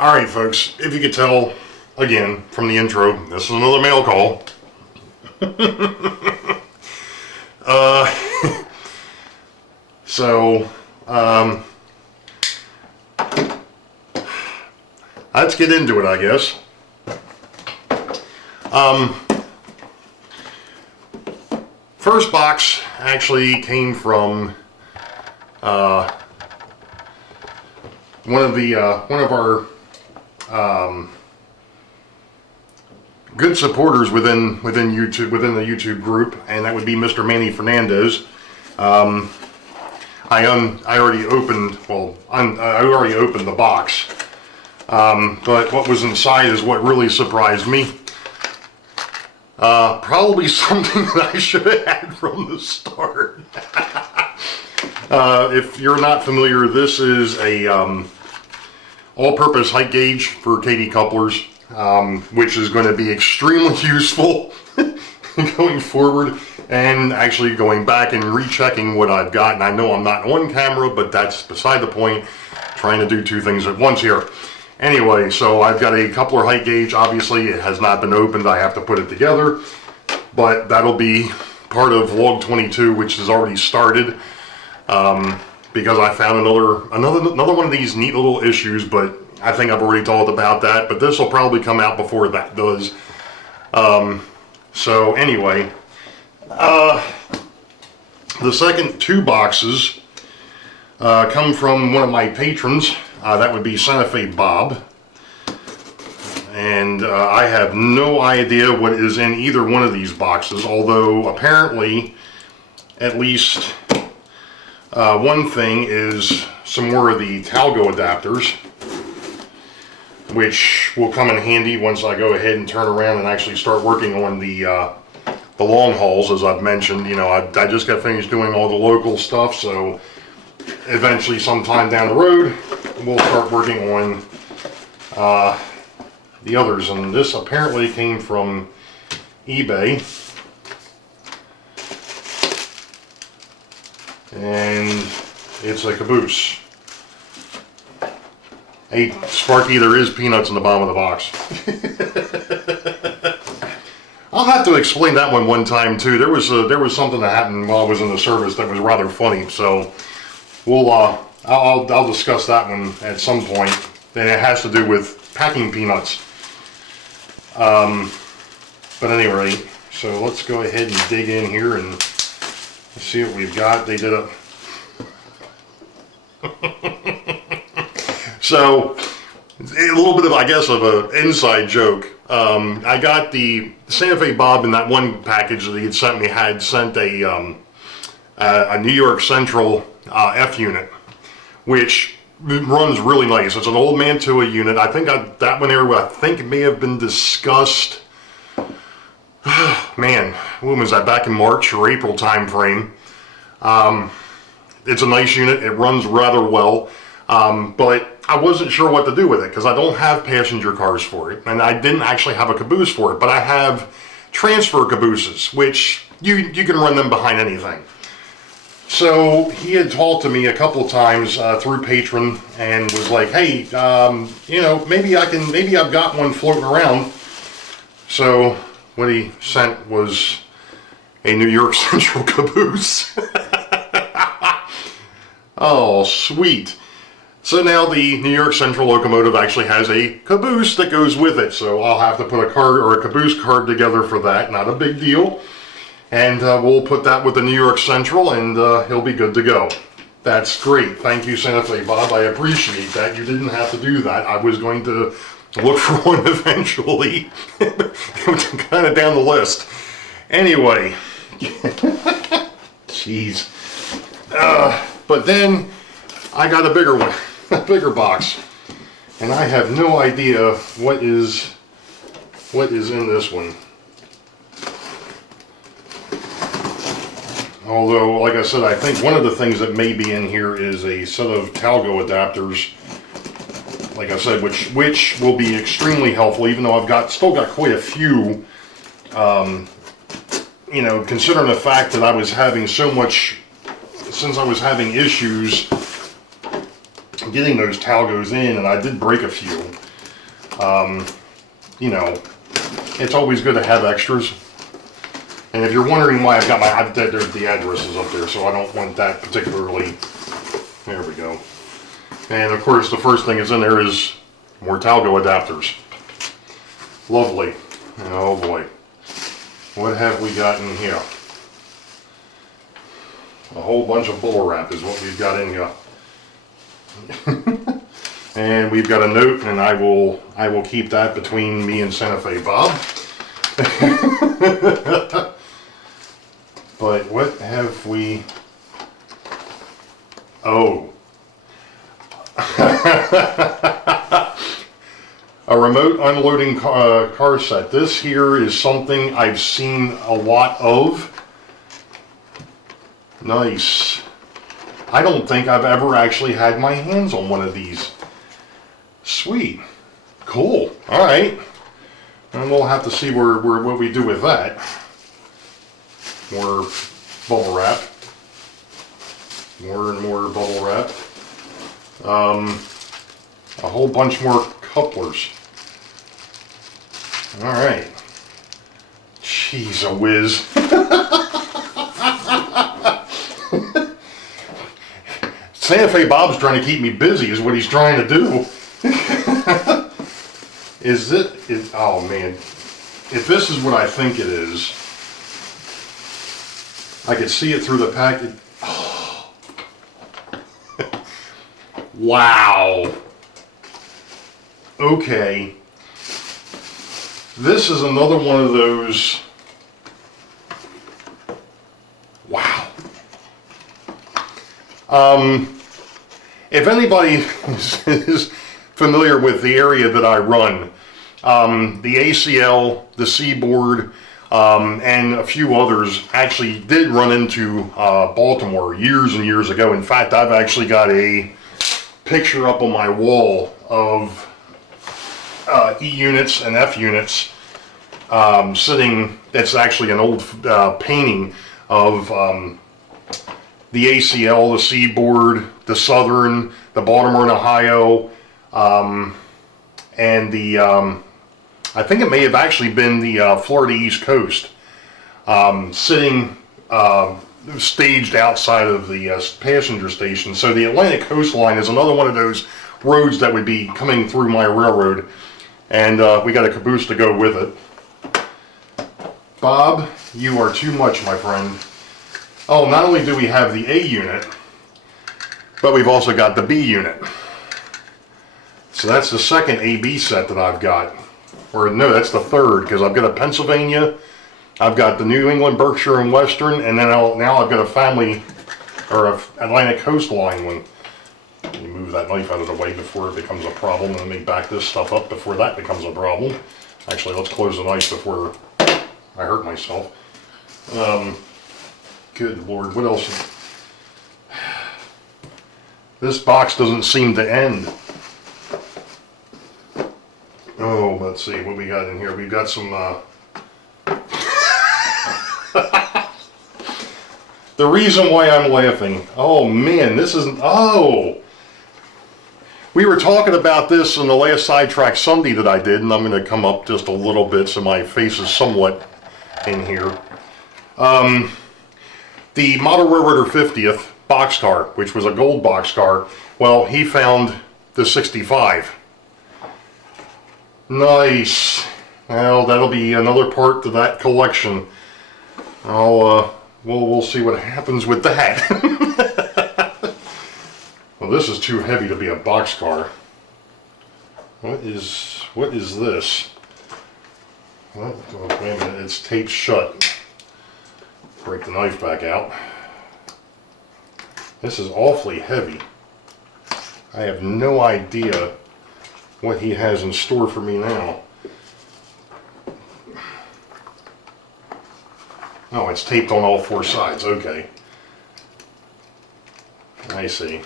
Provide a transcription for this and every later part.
Alright folks, if you could tell, again, from the intro, this is another mail call. Let's get into it, I guess. First box actually came from one of our good supporters within YouTube, within the YouTube group, and that would be Mr. Manny Fernandez. I already opened the box, but what was inside is what really surprised me. Probably something that I should have had from the start. If you're not familiar, this is a all-purpose height gauge for KD couplers, which is going to be extremely useful going forward, and actually going back and rechecking what I've got. And I know I'm not on camera, but that's beside the point. Trying to do two things at once here. Anyway, so I've got a coupler height gauge. Obviously, it has not been opened. I have to put it together, but that'll be part of Vlog 22, which has already started. Because I found another one of these neat little issues, but I think I've already talked about that. But this will probably come out before that does. So anyway, the second two boxes come from one of my patrons. That would be Santa Fe Bob. And I have no idea what is in either one of these boxes, although apparently at least one thing is some more of the Talgo adapters, which will come in handy once I go ahead and turn around and actually start working on the long hauls. As I've mentioned, you know, I just got finished doing all the local stuff, so eventually sometime down the road we'll start working on the others. And this apparently came from eBay, and it's a caboose. Hey Sparky, there is peanuts in the bottom of the box. I'll have to explain that one time too. There was something that happened while I was in the service that was rather funny, so we'll I'll discuss that one at some point. And it has to do with packing peanuts. But anyway, so let's go ahead and dig in here and let's see what we've got. They did a so a little bit of, I guess, of an inside joke. I got the Santa Fe Bob in that one package that he had sent me, had sent a New York Central F unit, which runs really nice. It's an old Mantua unit. I think that one there, I think, may have been discussed. Man, when was that? Back in March or April time frame. It's a nice unit. It runs rather well, but I wasn't sure what to do with it because I don't have passenger cars for it, and I didn't actually have a caboose for it. But I have transfer cabooses, which you can run them behind anything. So he had talked to me a couple of times through Patreon and was like, "Hey, you know, maybe I've got one floating around." So what he sent was a New York Central caboose. Oh, sweet. So now the New York Central locomotive actually has a caboose that goes with it. So I'll have to put a card or a caboose card together for that. Not a big deal. And we'll put that with the New York Central, and he'll be good to go. That's great. Thank you, Santa Fe Bob. I appreciate that. You didn't have to do that. I was going to look for one eventually. Kind of down the list. Anyway. Jeez. But then I got a bigger one. A bigger box. And I have no idea what is in this one. Although, like I said, I think one of the things that may be in here is a set of Talgo adapters, like I said, which will be extremely helpful, even though I've still got quite a few, you know, considering the fact that I was having so much, since I was having issues getting those Talgos in, and I did break a few. You know, it's always good to have extras. And if you're wondering why I've got the address is up there, so I don't want that particularly. There we go. And of course, the first thing is in there is more Talgo adapters. Lovely. Oh boy. What have we got in here? A whole bunch of bubble wrap is what we've got in here. And we've got a note, and I will keep that between me and Santa Fe Bob. But what have we? Oh. A remote unloading car set. This here is something I've seen a lot of. Nice. I don't think I've ever actually had my hands on one of these. Sweet. Cool. Alright. And we'll have to see what we do with that. More bubble wrap. More and more bubble wrap. A whole bunch more couplers. Alright. Jeez, a whiz. Santa Fe Bob's trying to keep me busy is what he's trying to do. Oh man. If this is what I think it is, I could see it through the package. Oh. Wow. Okay. This is another one of those. Wow. If anybody is familiar with the area that I run, the ACL, the Seaboard, and a few others actually did run into Baltimore years and years ago. In fact, I've actually got a picture up on my wall of E units and F units sitting. That's actually an old painting of the ACL, the Seaboard, the Southern, the Baltimore and Ohio, and the I think it may have actually been the Florida East Coast, sitting staged outside of the passenger station. So the Atlantic coastline is another one of those roads that would be coming through my railroad, and we got a caboose to go with it. Bob, you are too much, my friend. Oh, not only do we have the A unit, but we've also got the B unit. So that's the second AB set that I've got. Or no, that's the third, because I've got a Pennsylvania, I've got the New England, Berkshire, and Western, and then now I've got a family, or a Atlantic coastline one. Let me move that knife out of the way before it becomes a problem, and let me back this stuff up before that becomes a problem. Actually, let's close the knife before I hurt myself. Good Lord, what else? This box doesn't seem to end. Oh, let's see what we got in here. We've got some, the reason why I'm laughing. Oh man, this isn't, oh! We were talking about this in the last Sidetrack Sunday that I did, and I'm going to come up just a little bit so my face is somewhat in here. The Model Railroader 50th boxcar, which was a gold boxcar, well, he found the 65. Nice. Well, that'll be another part to that collection. We'll see what happens with that. Well, this is too heavy to be a boxcar. What is this? What? Oh, wait a minute, it's taped shut. Break the knife back out. This is awfully heavy. I have no idea what he has in store for me now. Oh, it's taped on all four sides. Okay. I see.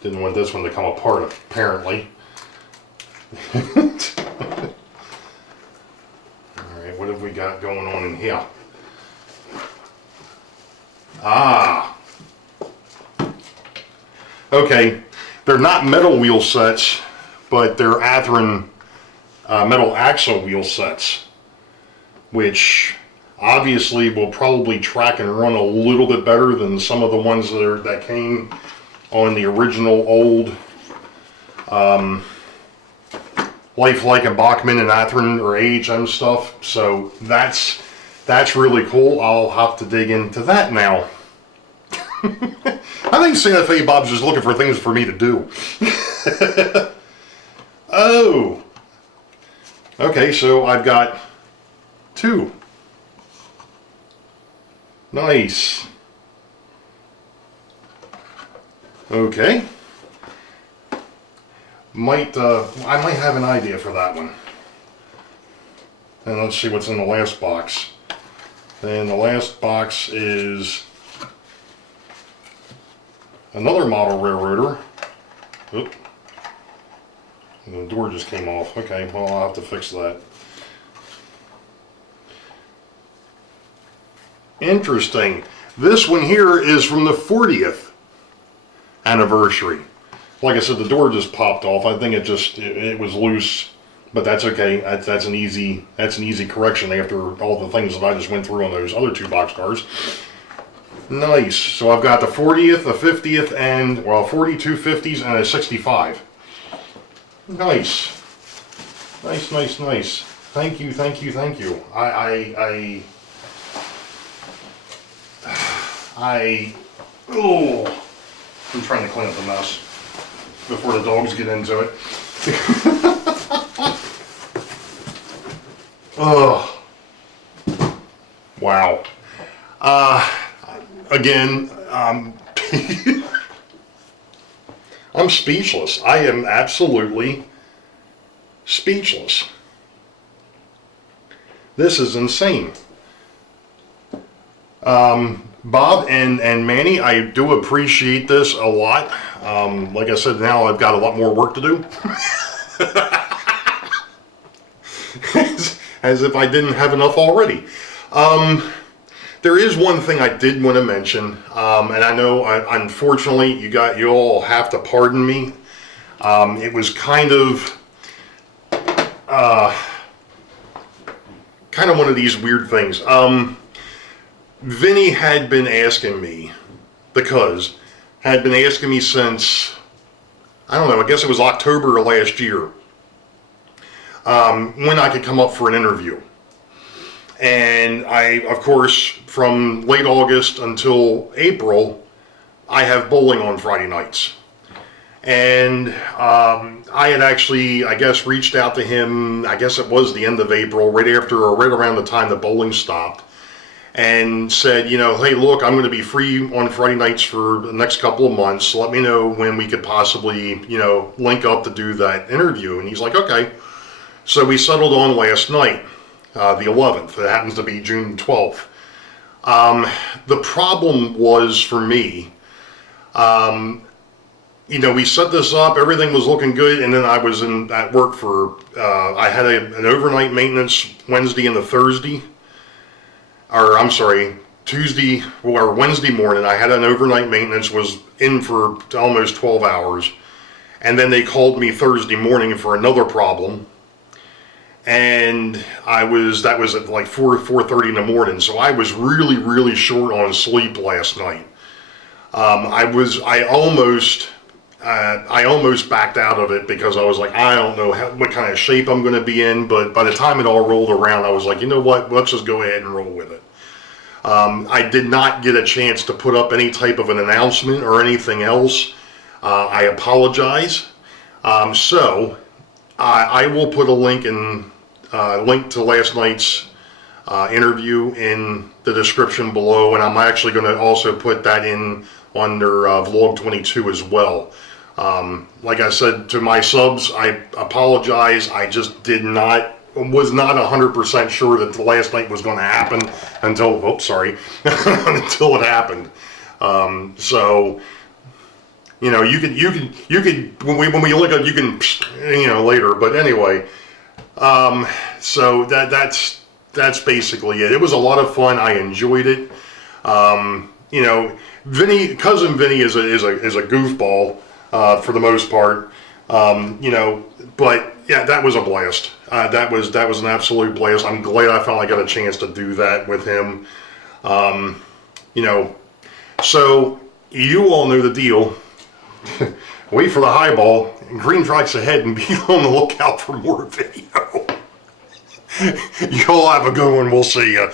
Didn't want this one to come apart, apparently. Alright, what have we got going on in here? Ah! Okay, they're not metal wheel sets, but they're Athearn metal axle wheel sets, which obviously will probably track and run a little bit better than some of the ones that came on the original old Lifelike and Bachmann and Athearn or AHM stuff. So that's really cool. I'll have to dig into that now. I think Santa Fe Bob's just looking for things for me to do. Oh. Okay, so I've got 2. Nice. Okay. I might have an idea for that one. And let's see what's in the last box. And the last box is another model railroader. Oop. The door just came off. Okay, well, I'll have to fix that. Interesting. This one here is from the 40th anniversary. Like I said, the door just popped off. I think it was loose, but that's okay. That's an easy correction after all the things that I just went through on those other 2 boxcars. Nice. So I've got the 40th, a 50th, and, well, 42 50s and a 65. Nice. Nice, nice, nice. Thank you, thank you, thank you. Oh, I'm trying to clean up the mess before the dogs get into it. Oh, wow. Again, I'm speechless. I am absolutely speechless. This is insane. Bob and Manny, I do appreciate this a lot. Like I said, now I've got a lot more work to do. As if I didn't have enough already. There is one thing I did want to mention, and I know, unfortunately, you all have to pardon me. It was kind of one of these weird things. Vinny had been asking me since, I don't know, I guess it was October of last year, when I could come up for an interview. And I, of course, from late August until April, I have bowling on Friday nights. And I had actually, I guess, reached out to him, I guess it was the end of April, right around the time the bowling stopped, and said, you know, hey, look, I'm going to be free on Friday nights for the next couple of months. Let me know when we could possibly, you know, link up to do that interview. And he's like, okay. So we settled on last night, the 11th. It happens to be June 12th. The problem was for me, you know, we set this up, everything was looking good, and then I was at work for, I had an overnight maintenance Wednesday and the Thursday, or I'm sorry, Tuesday or Wednesday morning. I had an overnight maintenance, was in for almost 12 hours, and then they called me Thursday morning for another problem, and that was at like 4:30 in the morning, so I was really, really short on sleep last night. I almost backed out of it because I was like, I don't know what kind of shape I'm going to be in, but by the time it all rolled around, I was like, you know what, let's just go ahead and roll with it. I did not get a chance to put up any type of an announcement or anything else. I apologize. So I will put a link to last night's interview in the description below, and I'm actually going to also put that in under vlog 22 as well. Like I said to my subs, I apologize. I just was not 100% sure that the last night was going to happen until, until it happened. So, you know, you could when we look at, you can, you know, later. But anyway, so that's basically it. It was a lot of fun. I enjoyed it. You know, cousin Vinny is a goofball for the most part. You know, but yeah, that was a blast. That was an absolute blast. I'm glad I finally got a chance to do that with him. You know, so you all know the deal. Wait for the highball, and green strikes ahead, and be on the lookout for more video. Y'all have a good one. We'll see ya.